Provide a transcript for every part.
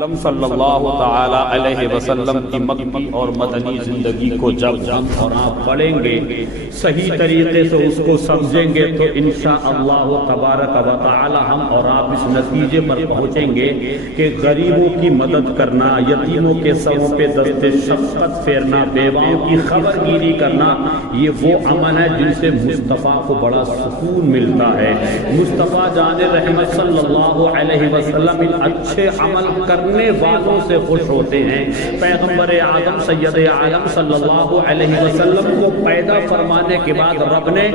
صلی اللہ تعالی علیہ وسلم کی مکی اور مدنی زندگی کو جب ہم اور آپ پڑھیں گے، صحیح طریقے سے اس کو سمجھیں گے تو انشاءاللہ تبارک و تعالی ہم اور آپ اس نتیجے پر پہنچیں گے کہ غریبوں کی مدد کرنا، یتیموں کے سروں پہ دست شفقت پھیرنا، بیواؤں کی خبر گیری کرنا، یہ وہ عمل ہے جن سے مصطفیٰ کو بڑا سکون ملتا ہے۔ مصطفیٰ جان رحمت صلی اللہ علیہ وسلم ان اچھے عمل کرنے والوں سے خوش ہوتے ہیں۔ پیغمبر اعظم سید عالم صلی اللہ علیہ وسلم کو پیدا فرمانے کے بعد رب نے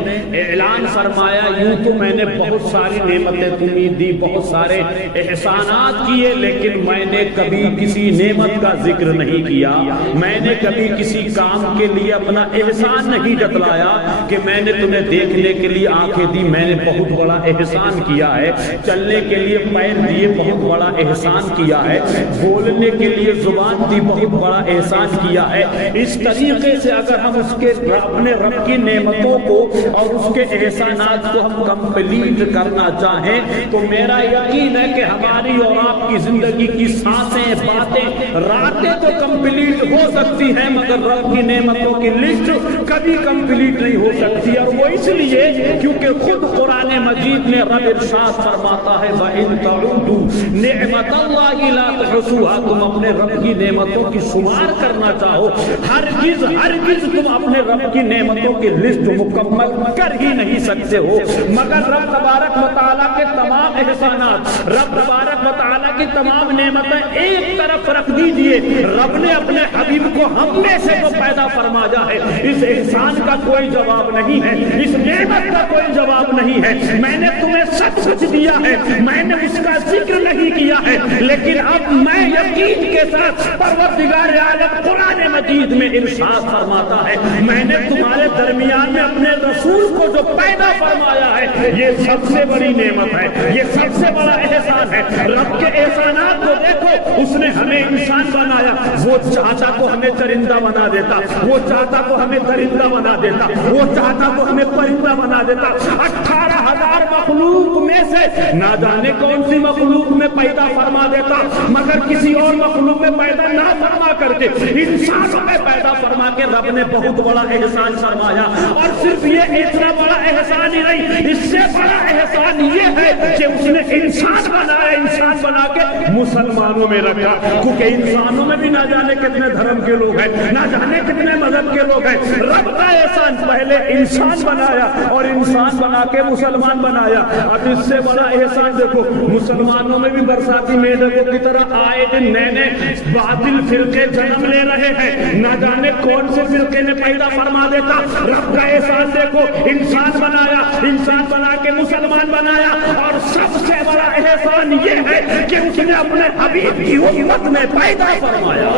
اعلان فرمایا، یوں تو میں نے بہت ساری نعمتیں تمہیں دی، بہت سارے احسانات کیے، لیکن میں نے کبھی کسی نعمت کا ذکر نہیں کیا، میں نے کبھی کسی کام کے لیے اپنا احسان نہیں جتلایا کہ میں نے تمہیں دیکھنے کے لیے آنکھیں دی، میں نے بہت بڑا احسان کیا ہے، چلنے کے لیے پیر دیے، بہت بڑا احسان کیا ہے، بولنے کے لیے زبان دی، بہت بڑا احسان کیا ہے۔ اس طریقے سے اگر ہم اس کے اپنے رب کی نعمتوں کو اور اس کے احسانات کو ہم کمپلیٹ کرنا چاہیں تو میرا یقین ہے کہ ہماری اور آپ کی زندگی کی سانسیں، باتیں، راتیں تو کمپلیٹ ہو سکتی ہیں، مگر رب کی نعمتوں کی لسٹ کبھی کمپلیٹ نہیں ہو سکتی، اور وہ اس لیے کیونکہ خود قرآن مجید میں رب ارشاد فرماتا ہے وَإِن تَعُدُّوا نِعْمَتَ اللَّهِ لَا تُحْصُوهَا، تم اپنے رب کی نعمتوں کی شمار کرنا چاہو، ہرگز تم اپنے رب کی نعمتوں کی لسٹ مکمل کر ہی نہیں سکتے ہو، مگر رب تبارک و تعالیٰ کے تمام احسانات، رب تبارک و تعالیٰ کی تمام نعمتیں ایک طرف رکھ دیجئے، رب نے اپنے حبیب کو ہم میں سے تو پیدا فرمایا ہے، اس احسان کا کوئی جواب نہیں ہے، اس نعمت کا کوئی جواب نہیں ہے، میں نے تمہیں سب کچھ دیا ہے، میں نے اس کا ذکر نہیں کیا ہے، لیکن اب میں یقین کے ساتھ پروردگار عالم قرآن مجید میں ارشاد فرماتا ہے میں نے تمہارے درمیان میں اپنے رسول کو جو پیدا فرمایا ہے، یہ سب سے بڑی نعمت ہے، یہ سب سے بڑا احسان ہے۔ رب کے احسانات کو دیکھو، اس نے ہمیں انسان بنایا، وہ چاہتا تو ہمیں چرندہ بنا دیتا، وہ چاہتا تو ہمیں درندہ بنا دیتا، وہ چاہتا تو ہمیں پرندہ بنا دیتا، 18,000 مخلوق میں سے نہ جانے کون سی مخلوق میں پیدا فرما دیتا، مگر کسی اور مخلوق میں پیدا نہ فرما کر کے انسانوں میں پیدا فرما کے رب نے بہت بڑا احسان فرمایا، اور صرف یہ اتنا بڑا احسان ہی نہیں، اس سے بڑا احسان یہ ہے کہ اس نے انسان بنایا، انسان بنا کے مسلمانوں میں رکھا، کیونکہ انسانوں میں بھی نہ جانے کتنے دھرم کے لوگ ہیں، نہ جانے کتنے مذہب کے لوگ ہیں، رب کا احسان پہلے انسان بنایا اور انسان بنا کے مسلمان بنایا۔ اب اس سے بڑا احسان دیکھو، مسلمانوں میں بھی برساتی میڈکوں کی طرح آئے دن نئے نئے باطل فرقے جنم لے رہے ہیں، نہ جانے کون سے فرقے نے پیدا فرما دیتا۔ رب کا احسان دیکھو، انسان بنایا، انسان بنا کے مسلمان بنایا، اور سب سے بڑا احسان یہ ہے کہ اس نے اپنے حبیب کی امت میں پیدا فرمایا۔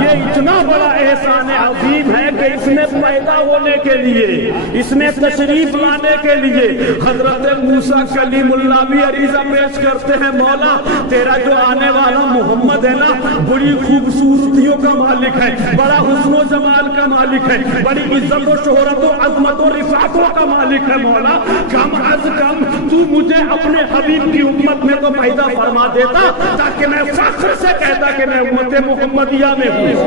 یہ اتنا بڑا احسان عظیم ہے کہ اس نے پیدا ہونے کے لیے، اس نے تشریف لانے کے لیے حضرت موسیٰ کلیم اللہ بھی عریضہ پیش کرتے ہیں، مولا تیرا جو آنے والا محمد ہے نا، بڑی خوبصورتیوں کا مالک ہے، بڑا حسن و جمال کا مالک ہے، بڑی عزت و شہرت و عظمت و رفعتوں کا مالک ہے، مولا کم از کم تو مجھے اپنے حبیب کی امت میں تو پیدا فرما دیتا تاکہ میں فخر سے کہتا کہ میں امت محمدیہ میں ہوں۔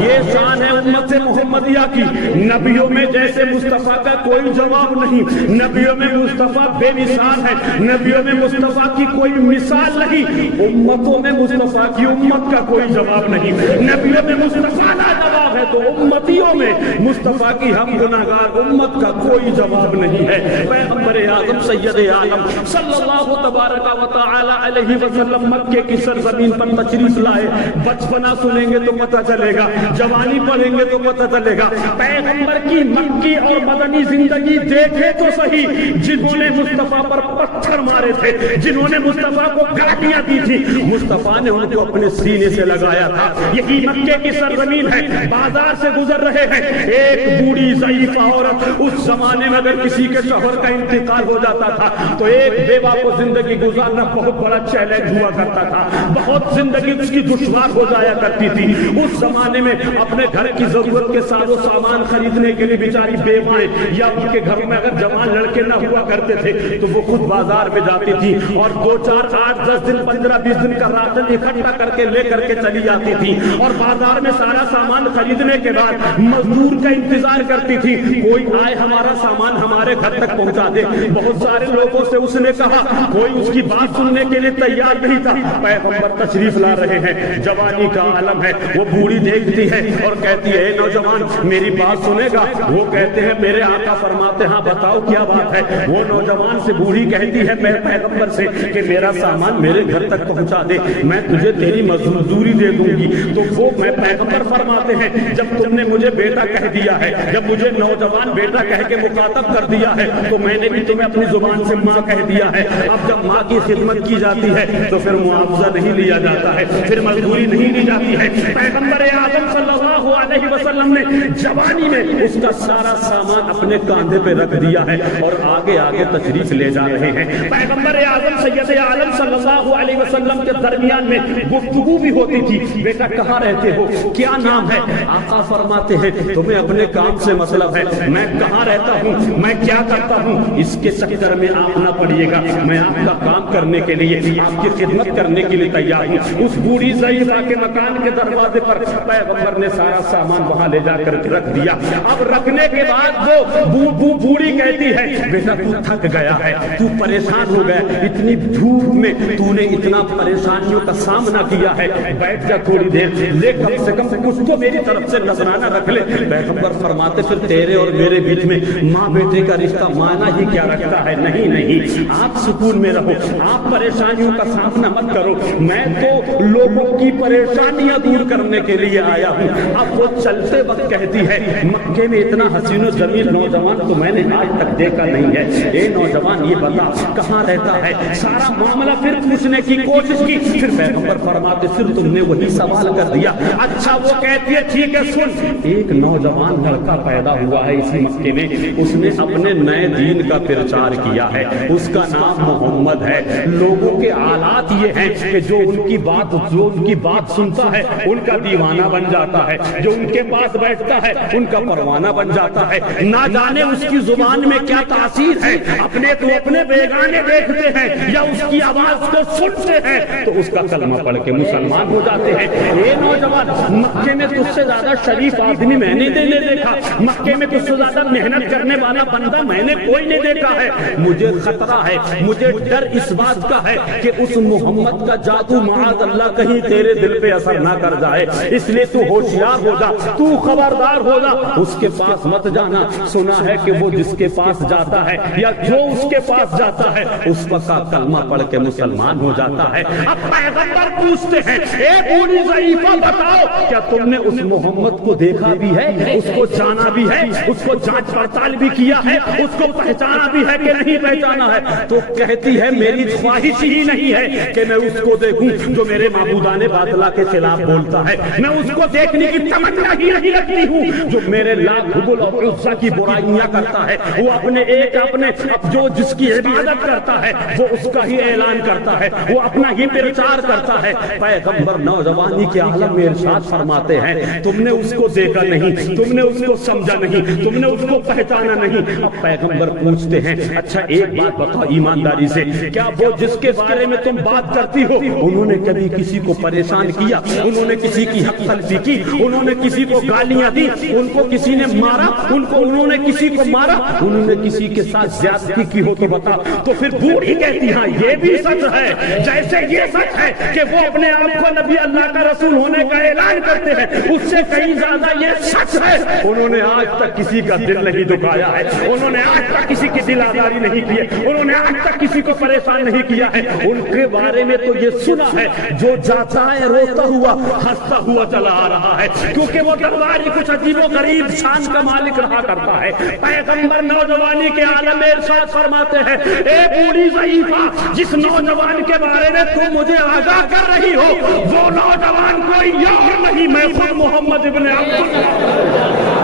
یہ شان ہے امت محمدیہ کی، نبیوں میں جیسے مصطفیٰ کا کوئی جواب نہیں، نبیوں میں مصطفیٰ بے مثال ہے، نبیوں میں مصطفیٰ کی کوئی مثال نہیں، امتوں میں مصطفیٰ کی امت کا کوئی جواب نہیں، نبیوں میں مصطفیٰ کا جواب ہے تو امتیوں میں مصطفیٰ کی ہم گناہگار امت کا کوئی جواب نہیں ہے۔ پیغمبر اعظم سید عالم صلی اللہ تبارک و تعالی علیہ وسلم مکے کی سرزمین پر تشریف لائے، بچپنا سنیں گے تو پتہ چلے گا، جوانی پڑھیں گے تو پتہ چلے گا، پیغمبر کی مکی اور مدنی زندگی دیکھے تو صحیح، جنہوں نے مصطفیٰ پر پتھر مارے تھے، جنہوں نے مصطفیٰ کو گالیاں دی تھی، مصطفیٰ نے ان کو اپنے سینے سے لگایا تھا۔ یہی مکے کی سرزمین ہے، بازار سے گزر رہے ہیں، ایک بوڑھی ضعیف عورت، اس زمانے میں اگر کسی کے شوہر کا انتقال ہو جاتا تھا تو ایک بیوہ کو زندگی گزارنا بہت بڑا چیلنج ہوا کرتا تھا، بہت زندگی اس کی دشوار ہو جایا کرتی تھی۔ اس زمانے میں اپنے گھر کی ضرورت کے سارے سامان خریدنے کے لیے بیچاری بیوائیں یا ان کے گھروں میں اگر جوان لڑکے نہ ہوا کرتے تھے تو وہ خود بازار میں جاتی تھی اور 2 4 8 10 دن 15 20 دن کا راشن اکٹھا کر کے لے کر کے چلی جاتی تھی، اور بازار میں سارا سامان خریدنے کے بعد مزدور کا انتظار کرتی تھی، کوئی آئے ہمارا سامان ہمارے گھر تک پہنچا دے۔ بہت سارے لوگوں سے اس نے کہا، کوئی اس کی بات سننے کے لیے تیار نہیں تھا۔ پیغمبر تشریف لا رہے ہیں، جوانی کا عالم ہے، وہ بوڑھی دیکھتی ہے اور کہتی ہے، اے نوجوان میری بات سنے گا؟ وہ کہتے ہیں میرے آقا فرماتے ہیں بتاؤ کیا بات ہے؟ وہ نوجوان سے بوڑھی کہتی ہے میں پیغمبر سے کہ میرا سامان میرے گھر تک پہنچا دے، میں تجھے تیری مزدوری دے دوں گی۔ تو وہ میں پیغمبر فرماتے ہیں جب تم نے مجھے بیٹا کہہ دیا ہے، جب مجھے نوجوان بیٹا کہہ کے مخاطب کر دیا ہے تو میں نے بھی تمہیں اپنی زبان سے ماں کہہ دیا ہے۔ اب جب ماں کی خدمت کی جاتی ہے تو پھر معاوضہ نہیں لیا جاتا ہے، پھر مزدوری نہیں لی جاتی ہے۔ پیغمبر اعظم صلی اللہ علیہ وسلم نے جوانی میں اس کا سارا سامان اپنے کاندھے پہ رکھ دیا ہے اور آگے آگے تشریف لے جا رہے ہیں۔ پیغمبر اعظم سید عالم صلی اللہ علیہ وسلم کے درمیان میں گفتگو بھی ہوتی تھی، بیٹا کہاں رہتے ہو، کیا نام ہے؟ آقا فرماتے ہیں تمہیں اپنے کام سے مطلب ہے، میں کہاں رہتا ہوں، میں کیا کرتا ہوں، اس کے چکر میں آپ نہ پڑیے گا، میں آپ کا کام کرنے کے لیے، آپ کی خدمت کرنے کے لیے تیار ہوں۔ اس بوڑھی ضعیفہ کے مکان کے دروازے پر پیغمبر نے سارا سامان وہاں لے جا کر رکھ دیا۔ اب رکھنے کے بعد وہ بوڑھی کہتی ہے بیٹا تو تھک گیا ہے، تو پریشان ہو گیا، اتنی دھوپ میں تو نے اتنا پریشانیوں کا سامنا کیا ہے، بیٹھ جا تھوڑی دیر، لے کم سے کم کچھ تو میری طرف سے نذرانہ رکھ لے۔ پیغمبر فرماتے پھر تیرے اور میرے بیچ میں ماں بیٹے کا رشتہ معنی ہی کیا رکھتا ہے؟ نہیں نہیں، آپ سکون میں رہو، آپ پریشانیوں کا سامنا مت کرو، میں تو لوگوں کی پریشانیاں دور کرنے کے لیے آیا ہوں۔ اب وہ چلتے وقت کہتی ہے مکے میں اتنا حسین و جمیل نوجوان تو میں نے آج تک دیکھا نہیں ہے، اے نوجوان یہ بتا کہاں رہتا ہے؟ سارا معاملہ پھر پوچھنے کی کوشش کی، پھر پیغمبر فرماتے پھر تم نے وہی سوال کر دیا۔ اچھا وہ کہتی ہے ٹھیک ہے سن، ایک نوجوان لڑکا پیدا ہوا ہے اسی مکے میں، اس نے اپنے نئے دین کا پرچار کیا ہے، اس کا نام محمد ہے۔ لوگوں کے حالات یہ ہیں کہ جو ان کی بات سنتا ہے ان کا دیوانہ بن جاتا ہے، جو ان کے پاس بیٹھتا ہے ان کا پروانہ بن جاتا ہے، نہ جانے اس کی زبان میں کیا تاثیر ہے، اپنے تو اپنے بیگانے دیکھتے ہیں یا اس کی آواز کو سنتے ہیں تو اس کا کلمہ پڑھ کے مسلمان ہو جاتے ہیں۔ اے نوجوان مکے میں تجھ سے زیادہ شریف آدمی میں نے دیکھا، مکے میں تجھ سے زیادہ محنت کرنے والا بندہ میں نے کوئی نہیں دیکھا ہے، مجھے خطرہ ہے، مجھے ڈر اس بات کا ہے کہ اس محمد کا جادو معاذ اللہ کہیں تیرے دل پہ اثر نہ کر جائے، اس لیے تو ہوشیار ہو جا، تو خبردار ہو جا، اس کے پاس مت جانا۔ سنا ہے کہ وہ جس کے پاس جاتا ہے یا جو اس کے پاس جاتا ہے اس کا کلمہ پڑھ کے مسلمان ہو جاتا ہے۔ اب پیغمبر پوچھتے ہیں اے بوڑھی ضعیفہ بتاؤ کیا تم نے اس محمد کو دیکھا بھی ہے، اس کو جانا بھی ہے، اس کو جانچ پڑتال بھی کیا ہے، اس کو پہچانا بھی ہے کہ نہیں پہچانا ہے؟ تو کہتی ہے میری خواہش ہی نہیں ہے کہ میں اس کو دیکھوں جو میرے معبودان باطلہ کے خلاف بولتا ہے، میں اس کو دیکھنے کی تمنا ہی نہیں رکھتی ہوں جو میرے لاکھ حبل اور عزا کی برائیاں کرتا ہے، وہ اپنے جو جس کی عبادت کرتا ہے وہ اس کا ہی اعلان کرتا ہے، وہ اپنا ہی پرچار کرتا ہے۔ پیغمبر نوجوانی کے عالم میں ارشاد فرماتے ہیں تم نے اس کو دیکھا نہیں، تم نے اس کو سمجھا نہیں، تم نے اس کو پہچانا نہیں۔ اب پیغمبر پوچھتے ہیں اچھا ایک بات بتاؤ ایمانداری سے، کیا وہ جس کے بارے میں تم بات کرتی ہو انہوں نے کبھی کسی کو پریشان کیا، انہوں نے کسی کی حق تلفی کی، انہوں نے کسی کو گالیاں دی، ان کو کسی نے مارا، انہوں نے کسی کو مارا، انہوں نے کسی کے ساتھ زیادتی کی ہو تو بتا؟ تو پھر بوڑھی کہتی ہاں یہ بھی سچ ہے، جیسے یہ سچ ہے کہ وہ اپنے آپ کو نبی اللہ کا رسول ہونے کا اعلان کرتے ہیں اس سے کہیں زیادہ یہ سچ ہے انہوں نے آج تک کسی کا دل نہیں دکھایا ہے، انہوں نے آج تک کسی کی دل آزاری نہیں کی ہے، انہوں نے آج تک کسی کو پریشان نہیں کیا ہے۔ ان کے بارے میں تو یہ سنا ہے جو جاتا ہے روتا ہوا ہنستا ہوا چلا آ رہا ہے، کیونکہ وہ درباری کچھ عجیب و غریب شان کا مالک رہا کرتا ہے۔ پیغمبر نوجوانی کے عالم میں ارشاد فرماتے ہیں اے بوڑھی ضعیفہ جس نوجوان کے بارے میں تم مجھے آگاہ کر رہی ہو وہ نوجوان کوئی اور نہیں، میں خود محمد محمد ابن عبداللہ۔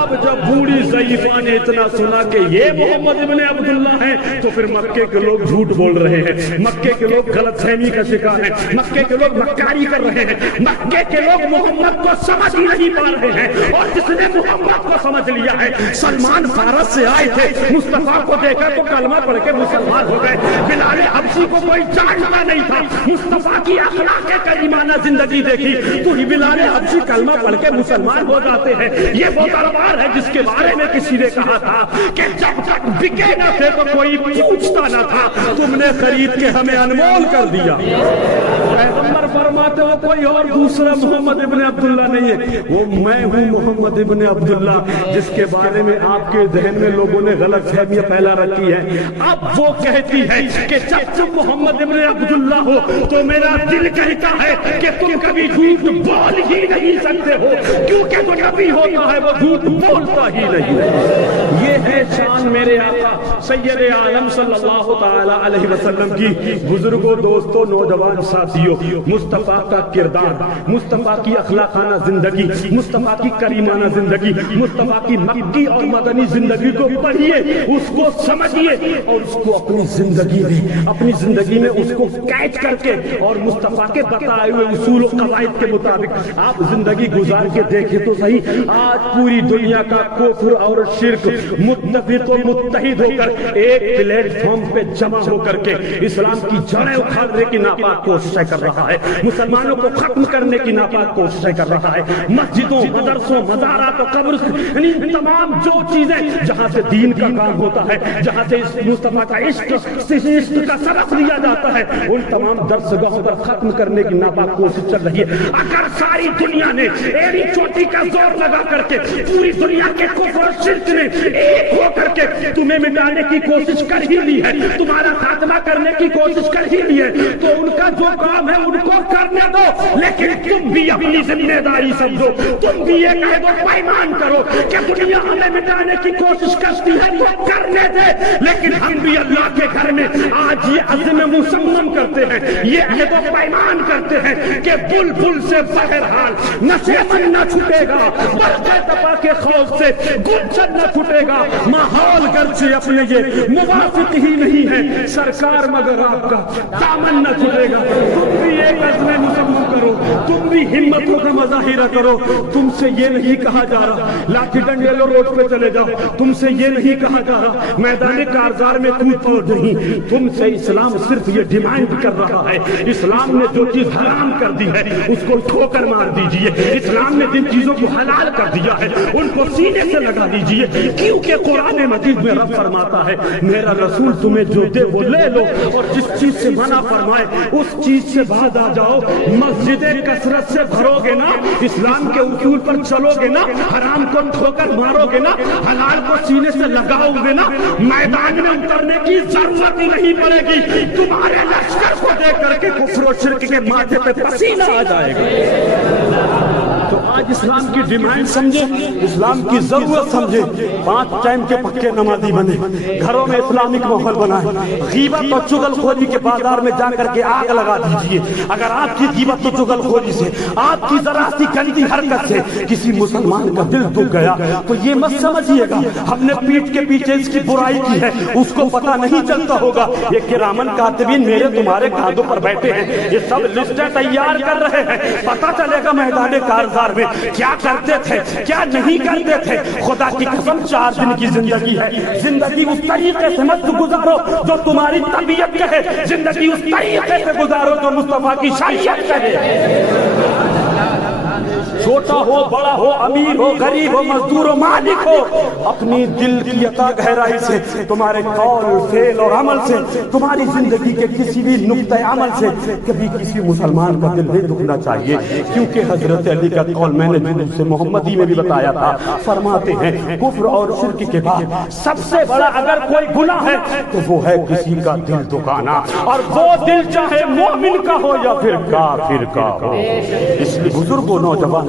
اب جب بوڑھی ضعیفہ نے اتنا سنا کہ یہ محمد ابن عبداللہ ہیں تو پھر مکے کے لوگ جھوٹ بول رہے ہیں، مکے کے لوگ غلط فہمی کا شکار ہیں، مکے کے لوگ مکاری کر رہے ہیں، مکے کے لوگ محمد کو سمجھ نہیں پا رہے ہیں، اور جس نے محمد کو سمجھ لیا ہے، سلمان فارس سے آئے تھے، مصطفیٰ کو دیکھا تو کلمہ پڑھ کے مسلمان ہو گئے، بلال حبشی کو کوئی جانتا نہیں تھا، مصطفیٰ کی اخلاق کریمانہ زندگی دیکھی تو ہی بلال حبشی کلمہ پڑھ کے مسلمان ہو جاتے ہیں۔ یہ وہ دربار ہے جس کے بارے میں کسی نے کہا تھا کہ جب تک بکے نہ تھے تو کوئی پوچھتا نہ تھا، تم نے خرید کے ہمیں انمول کر دیا۔ پیغمبر فرماتے ہو کوئی اور دوسرا محمد ابن عبداللہ نہیں ہے، وہ میں ہوں محمد ابن عبداللہ جس کے بارے میں آپ کے ذہن میں لوگوں نے غلط فہمیاں پھیلا رکھی ہے۔ اب وہ کہتی ہے کہ جب تم محمد ابن عبداللہ ہو تو میرا دل کہتا ہے کہ تم کبھی جھوٹ بول ہی نہیں سکتے ہو، کیونکہ جو نبی ہوتا ہے وہ جھوٹ بولتا ہی نہیں۔ یہ ہے شان میرے آقا سید عالم صلی اللہ تعالی علیہ وسلم کی۔ بزرگوں، دوستوں، نوجوان ساتھیوں، مصطفیٰ کا کردار، مصطفیٰ کی اخلاقانہ زندگی، مصطفیٰ کی کریمانہ زندگی، مصطفیٰ کی مکی اور مدنی زندگی کو پڑھیے، اس کو سمجھیے اور اس کو اپنی زندگی میں، اپنی زندگی میں اس کو کیچ کر کے اور مصطفیٰ کے بتائے ہوئے اصول و قواعد کے مطابق آپ زندگی گزار کے دیکھیں تو صحیح۔ آج پوری دنیا کا کفر اور شرک متفق و متحد ہو کر ایک پلیٹ فارم پہ جمع ہو کر کے اسلام کی جڑیں اکھاڑنے کی ناپاک کوششیں کر رہا ہے، مسلمانوں کو ختم کرنے کی ناپاک کوششیں کر رہا ہے۔ مسجدوں، مدرسوں، مزارات و قبر، یعنی تمام جو چیزیں جہاں سے دین کا کام ہوتا ہے، جہاں سے مصطفیٰ کا عشق کا سبق لیا جاتا ہے، ان تمام درسگاہوں پر ختم کرنے کی ناپاک کوشش چل رہی ہے۔ اگر ساری دنیا نے ایڑی چوٹی کا زور لگا کر کے پوری دنیا کے کفر اور شرک نے ایک ہو کر کے تمہیں مٹانے کی کوشش کر ہی لی ہے، تمہارا خاتمہ کرنے کی کوشش کر ہی لی ہے، تو ان کا جو کام ہے ان کو کرنے دو، لیکن تم بھی اپنی ذمہ داری سمجھو، تم بھی یہ کہہ دو، پیمان کرو کہ دنیا ہمیں مٹانے کی کوشش کرتی ہے تو کرنے دے، لیکن ہم بھی اللہ کے گھر میں آج یہ عزم مصمم کرتے ہیں، یہ عہد و پیمان کرتے ہیں کہ بلبل سے بہرحال نشیمن نہ چھٹے گا، برقے تپا کے خوف سے گلشن نہ چھٹے گا، ماحول گرچہ اپنے یہ موافق ہی نہیں ہے، سرکار مگر آپ کا دامن نہ چھٹے گا۔ تم بھی ایک عزم مصمم کرو، تم بھی ہمتوں کا مظاہرہ کرو، تم سے یہ نہیں کہا جا رہا لاٹھی ڈنڈے لو روڈ پہ چلے جاؤ، تم سے یہ نہیں کہا جا رہا میدان کارزار میں کود پڑ نہیں، تم سے اسلام صرف یہ ڈیمانڈ کر رہا ہے، اسلام نے جو چیز حرام کر دی ہے اس کو ٹھوکر مار دیجئے، اسلام نے جن چیزوں کو حلال کر دیا ہے ان کو سینے سے لگا دیجئے، کیونکہ قرآن مجید میں رب فرماتا ہے میرا رسول تمہیں جو دے وہ لے لو، اور جس چیز سے منع فرمائے اس چیز سے باز آ جاؤ۔ مسجدیں کثرت سے بھرو گے نا، اسلام کے اصول پر چلو گے نا، حرام کو ٹھوکر مارو گے نا، حلال کو سینے سے لگاؤ گے نا، میدان میں اترنے کی ضرورت ہی نہیں پڑے گی، تمہارے لشکر کو دیکھ کر کے کفر و شرک کے ماتھے پہ پسینہ آ جائے گا۔ تو آج اسلام کی ڈیمانڈ سمجھے، اسلام کی ضرورت سمجھے، 5 ٹائم کے پکے نمازی بنے، گھروں میں اسلامک ماحول بنائے، غیبت اور چغل خوری کے بازار میں جا کر کے آگ لگا دیجیے۔ اگر آپ کی غیبت و چغل خوری سے، آپ کی ذرا سی گندی حرکت سے کسی مسلمان کا دل دکھ گیا تو یہ مت سمجھیے گا ہم نے پیٹھ کے پیچھے اس کی برائی کی ہے، اس کو پتہ نہیں چلتا ہوگا، یہ کرامن کاتبین میرے تمہارے کاندھوں پر بیٹھے ہیں، یہ سب لسٹیں تیار کر رہے ہیں، پتہ چلے گا میدان کارزار میں کیا کرتے تھے کیا نہیں کرتے تھے۔ خدا کی قسم 4 دن کی زندگی ہے، زندگی اس طریقے سے مت گزارو جو تمہاری طبیعت کہے، زندگی اس طریقے سے گزارو جو مصطفیٰ کی شریعت کہے۔ چھوٹا ہو بڑا ہو امیر ہو غریب ہو مزدور ہو مالک ہو، اپنی دل کی عطا گہرائی سے، تمہارے قول فعل اور عمل سے، تمہاری زندگی کے کسی بھی نقطۂ عمل سے کبھی کسی مسلمان کا دل نہیں دکھنا چاہیے، کیونکہ حضرت علی کا قول میں نے جلوس سے محمدی میں بھی بتایا تھا، فرماتے ہیں کفر اور شرک کے بعد سب سے بڑا اگر کوئی گناہ ہے تو وہ ہے کسی کا دل دکھانا، اور وہ دل چاہے مومن کا ہو یا پھر کافر کا ہو۔ اس لیے بزرگوں نوجوان